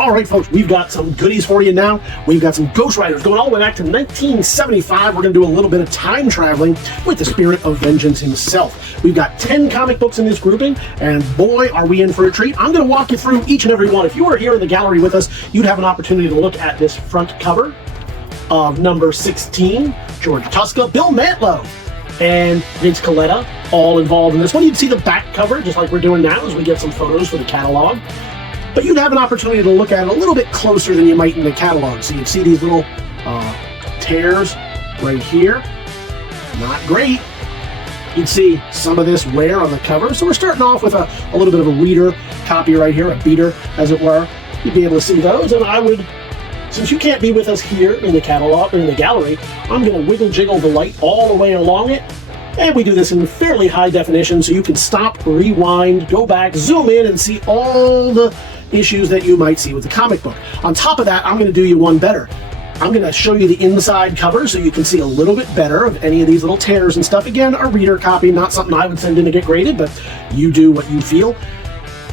All right, folks, we've got some goodies for you now. We've got some Ghost Riders going all the way back to 1975. We're going to do a little bit of time traveling with the Spirit of Vengeance himself. We've got 10 comic books in this grouping, and boy, are we in for a treat. I'm going to walk you through each and every one. If you were here in the gallery with us, you'd have an opportunity to look at this front cover of number 16, George Tuska, Bill Mantlo, and Vince Coletta, all involved in this one. You'd see the back cover, just like we're doing now, as we get some photos for the catalog. But you'd have an opportunity to look at it a little bit closer than you might in the catalog. So you'd see these little tears right here. Not great. You'd see some of this wear on the cover. So we're starting off with a little bit of a reader copy right here, a beater, as it were. You'd be able to see those, and I would, since you can't be with us here in the catalog or in the gallery, I'm going to wiggle jiggle the light all the way along it. And we do this in fairly high definition, so you can stop, rewind, go back, zoom in, and see all the issues that you might see with the comic book. On top of that, I'm going to do you one better. I'm going to show you the inside cover so you can see a little bit better of any of these little tears and stuff. Again, a reader copy, not something I would send in to get graded, but you do what you feel.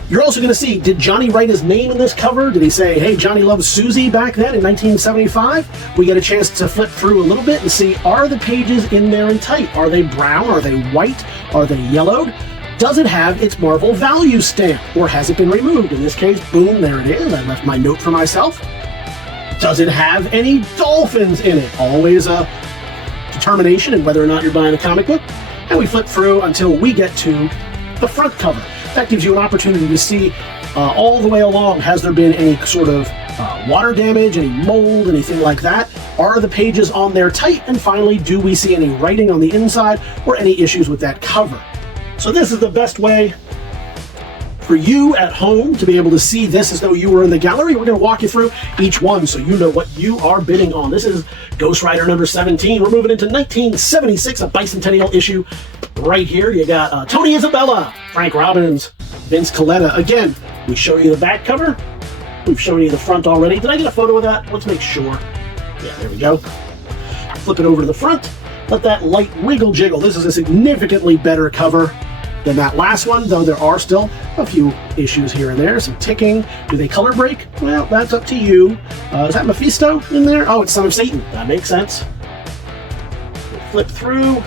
You're also going to see, did Johnny write his name in this cover? Did he say, hey, Johnny loves Susie back then in 1975? We get a chance to flip through a little bit and see, are the pages in there and tight? Are they brown? Are they white? Are they yellowed? Does it have its Marvel value stamp, or has it been removed? In this case, boom, there it is. I left my note for myself. Does it have any dolphins in it? Always a determination in whether or not you're buying a comic book. And we flip through until we get to the front cover. That gives you an opportunity to see all the way along, has there been any sort of water damage, any mold, anything like that? Are the pages on there tight? And finally, do we see any writing on the inside or any issues with that cover? So this is the best way for you at home to be able to see this as though you were in the gallery. We're going to walk you through each one so you know what you are bidding on. This is Ghost Rider number 17. We're moving into 1976, a bicentennial issue. Right here, you got Tony Isabella, Frank Robbins, Vince Coletta. Again, we show you the back cover. We've shown you the front already. Did I get a photo of that? Let's make sure. Yeah, there we go. Flip it over to the front. Let that light wiggle jiggle. This is a significantly better cover than that last one, though there are still a few issues here and there. Some ticking. Do they color break? Well, that's up to you. Is that Mephisto in there? Oh, it's Son of Satan. That makes sense. We'll flip through,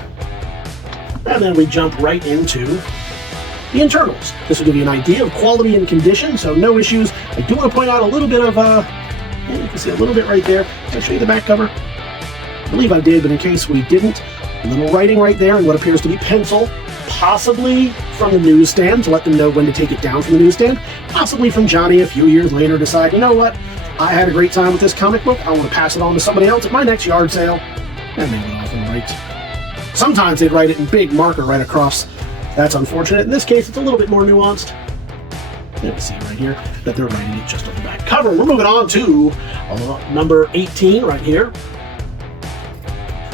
and then we jump right into the internals. This will give you an idea of quality and condition, so no issues. I do want to point out a little bit of, you can see a little bit right there. Did I show you the back cover? I believe I did, but in case we didn't, a little writing right there in what appears to be pencil, possibly from the newsstand to let them know when to take it down from the newsstand, possibly from Johnny a few years later decide, you know what, I had a great time with this comic book, I want to pass it on to somebody else at my next yard sale, and they would often write. Sometimes they'd write it in big marker right across. That's unfortunate. In this case, it's a little bit more nuanced. You can see right here that they're writing it just on the back cover. We're moving on to number 18 right here.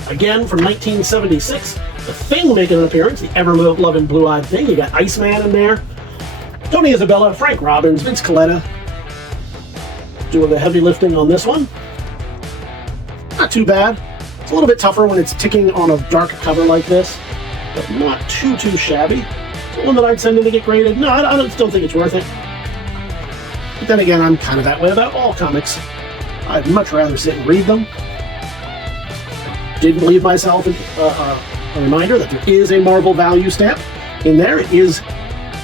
Again, from 1976, The Thing making an appearance, the ever-loving blue-eyed Thing. You got Iceman in there. Tony Isabella, Frank Robbins, Vince Coletta doing the heavy lifting on this one. Not too bad. It's a little bit tougher when it's ticking on a dark cover like this, but not too shabby. It's one that I'd send in to get graded. No, I still think it's worth it. But then again, I'm kind of that way about all comics. I'd much rather sit and read them. Didn't leave myself a reminder that there is a Marvel value stamp in there. It is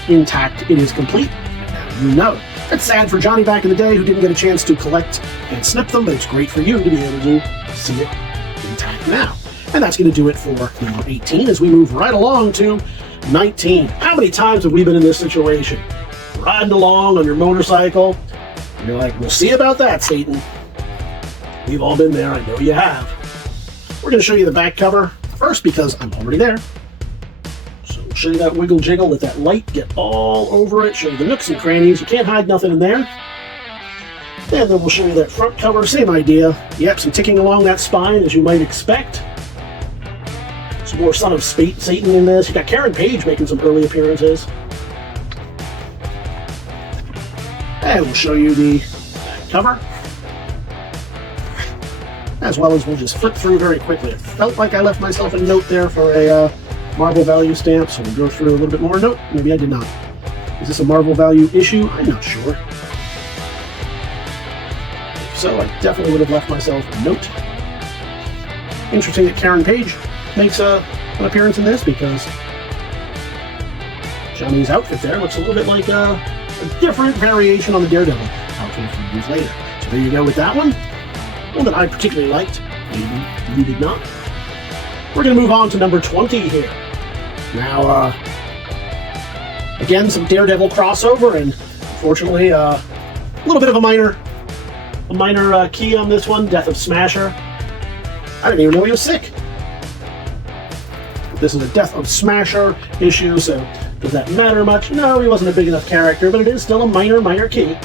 intact. It is complete. Now you know. That's sad for Johnny back in the day who didn't get a chance to collect and snip them, but it's great for you to be able to see it intact now. And that's going to do it for number 18 as we move right along to 19. How many times have we been in this situation? Riding along on your motorcycle, and you're like, we'll see about that, Satan. We've all been there. I know you have. We're going to show you the back cover first because I'm already there. So we'll show you that wiggle jiggle, let that light get all over it, show you the nooks and crannies. You can't hide nothing in there. And then we'll show you that front cover, same idea. Yep, some ticking along that spine as you might expect. Some more Son of Satan in this. You got Karen Page making some early appearances. And we'll show you the back cover. As well as we'll just flip through very quickly. It felt like I left myself a note there for a Marvel value stamp, so we'll go through a little bit more. Nope, maybe I did not. Is this a Marvel value issue? I'm not sure. so, I definitely would have left myself a note. Interesting that Karen Page makes an appearance in this, because Johnny's outfit there looks a little bit like a different variation on the Daredevil outfit a few years later. So there you go with that one. One that I particularly liked. Maybe you did not. We're going to move on to number 20 here. Now, again, some Daredevil crossover, and unfortunately, a little bit of a minor key on this one, Death of Smasher. I didn't even know he was sick. This is a Death of Smasher issue, so does that matter much? No, he wasn't a big enough character, but it is still a minor key.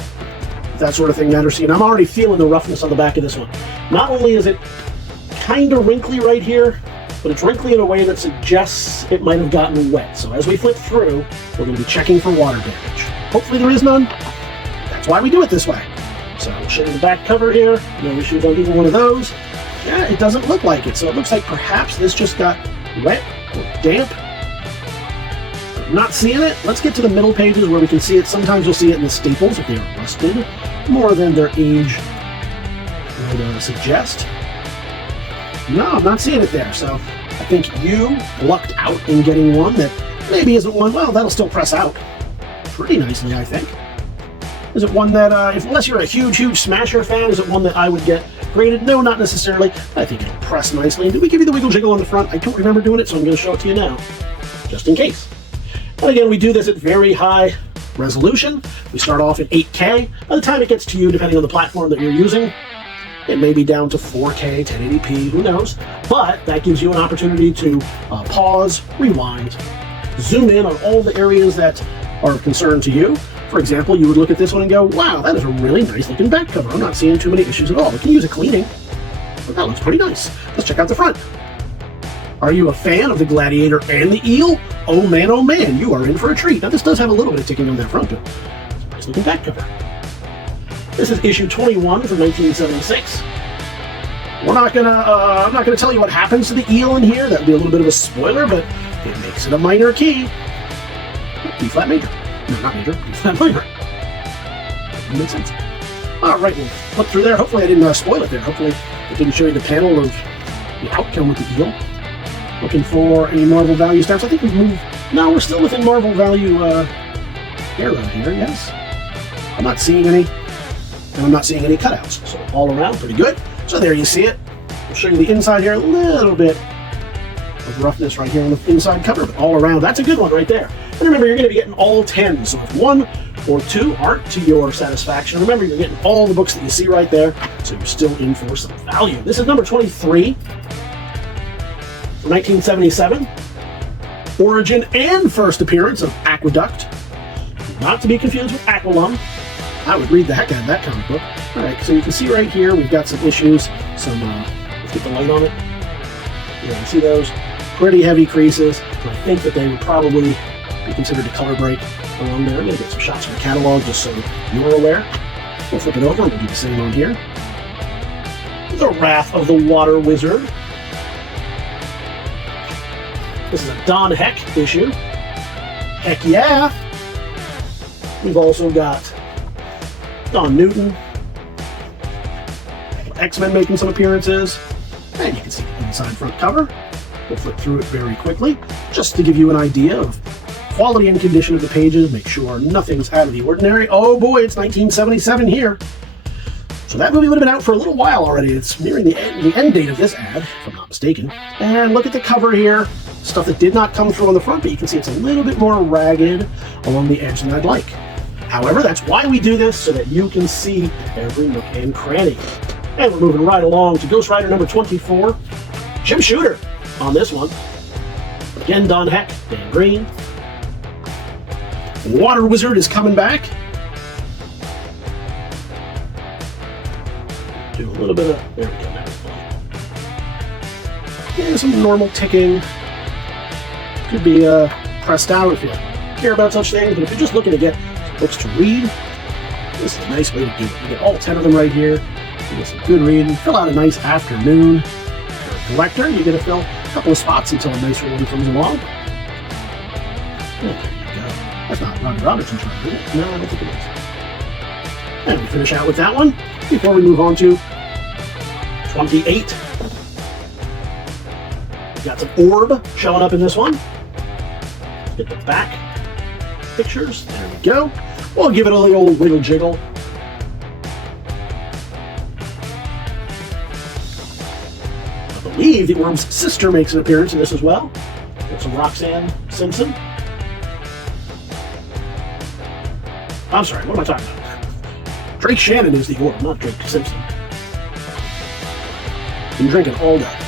That sort of thing matters. And I'm already feeling the roughness on the back of this one. Not only is it kind of wrinkly right here, but it's wrinkly in a way that suggests it might have gotten wet. So as we flip through, we're going to be checking for water damage. Hopefully there is none. That's why we do it this way. So we'll show you the back cover here. No issues on either one of those. Yeah, it doesn't look like it. So it looks like perhaps this just got wet or damp. I'm not seeing it. Let's get to the middle pages where we can see it. Sometimes you'll see it in the staples if they are rusted more than their age would suggest. No, I'm not seeing it there. So I think you lucked out in getting one that maybe isn't one. Well, that'll still press out pretty nicely, I think. Is it one that, unless you're a huge Smasher fan, is it one that I would get graded? No, not necessarily. I think it'll press nicely. And did we give you the wiggle jiggle on the front? I don't remember doing it, so I'm going to show it to you now, just in case. And again, we do this at very high resolution. We start off at 8K. By the time it gets to you, depending on the platform that you're using, it may be down to 4K, 1080p, who knows. But that gives you an opportunity to pause, rewind, zoom in on all the areas that are of concern to you. For example, you would look at this one and go, wow, that is a really nice looking back cover. I'm not seeing too many issues at all. We can use a cleaning, but that looks pretty nice. Let's check out the front. Are you a fan of the Gladiator and the Eel? Oh man, you are in for a treat. Now this does have a little bit of ticking on that front, but it's a nice looking back cover. This is issue 21 from 1976. I'm not gonna tell you what happens to the Eel in here. That would be a little bit of a spoiler, but it makes it a minor key. B flat major. No, not major. B flat minor. That makes sense. All right, we'll flip through there. Hopefully I didn't spoil it there. Hopefully it didn't show you the panel of the outcome with the Eel. Looking for any Marvel value stamps. I think we've moved. No, we're still within Marvel value era here. Yes. I'm not seeing any, and I'm not seeing any cutouts. So all around, pretty good. So there you see it. I'll show you the inside here. A little bit of roughness right here on the inside cover, but all around, that's a good one right there. And remember, you're going to be getting all 10. So if 1 or 2 aren't to your satisfaction, remember, you're getting all the books that you see right there. So you're still in for some value. This is number 23. 1977, origin and first appearance of Aqueduct, not to be confused with Aqualung. I would read the heck out of that comic book. All right, so you can see right here we've got some issues, let's get the light on it. You can see those pretty heavy creases. I think that they would probably be considered a color break along there. I'm going to get some shots from the catalog just so you're aware. We'll flip it over and we'll do the same on here. The Wrath of the Water Wizard. This is a Don Heck issue. Heck yeah! We've also got Don Newton. X-Men making some appearances. And you can see the inside front cover. We'll flip through it very quickly, just to give you an idea of quality and condition of the pages. Make sure nothing's out of the ordinary. Oh boy, it's 1977 here. So that movie would have been out for a little while already. It's nearing the end date of this ad, if I'm not mistaken. And look at the cover here. Stuff that did not come through on the front, but you can see it's a little bit more ragged along the edge than I'd like. However, that's why we do this, so that you can see every nook and cranny. And we're moving right along to Ghost Rider number 24. Jim Shooter on this one. Again, Don Heck, Dan Green. Water Wizard is coming back. Do a little bit of, there we go, now it's fine. Yeah, some normal ticking. Could be pressed out if you care about such things, but if you're just looking to get books to read, this is a nice way to do it. You get all 10 of them right here. You get some good reading. Fill out a nice afternoon. If you're a collector, you're going to fill a couple of spots until a nicer one comes along. Oh, there you go. That's not Ronnie Robertson trying to do it. No, I don't think it is. And we finish out with that one before we move on to 28. We've got some orb showing up in this one. Let's get the back pictures. There we go. We'll give it a little old wiggle jiggle. I believe the orb's sister makes an appearance in this as well. Got some Roxanne Simpson. I'm sorry, what am I talking about? Drake Shannon is the orb, not Drake Simpson. Been drinking all day.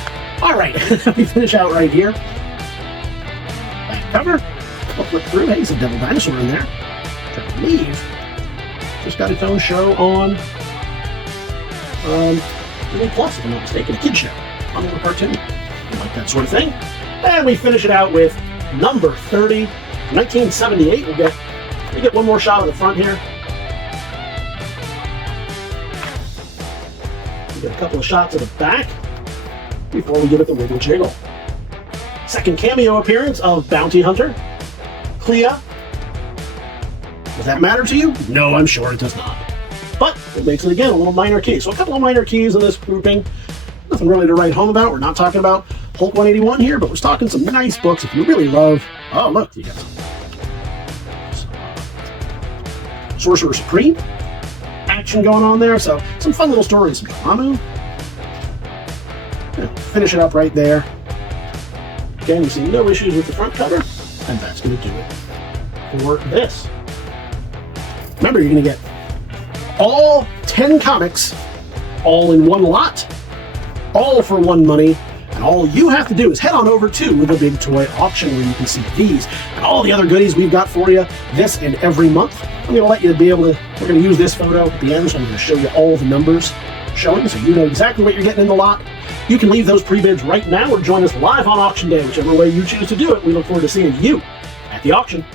All right, we finish out right here. Back cover. I'll flip through. Hey, there's a devil dinosaur in there. I believe just got its own show on Disney Plus, if I'm not mistaken, a kid show. On a little cartoon. Like that sort of thing. And we finish it out with number 30, 1978. We get one more shot of the front here. We get a couple of shots of the back before we give it the wiggle jiggle. Second cameo appearance of Bounty Hunter, Clea. Does that matter to you? No, I'm sure it does not. But it makes it, again, a little minor key. So a couple of minor keys in this grouping. Nothing really to write home about. We're not talking about Hulk 181 here, but we're talking some nice books if you really love. Oh, look, you got some Sorcerer Supreme action going on there. So some fun little stories. Some Dormammu. Finish it up right there. Again, you see no issues with the front cover, and that's going to do it for this. Remember, you're going to get all 10 comics all in one lot, all for one money, and all you have to do is head on over to the Big Toy Auction where you can see these and all the other goodies we've got for you this and every month. I'm going to let you be able to, we're going to use this photo at the end, so I'm going to show you all the numbers showing so you know exactly what you're getting in the lot. You can leave those pre-bids right now or join us live on auction day, whichever way you choose to do it. We look forward to seeing you at the auction.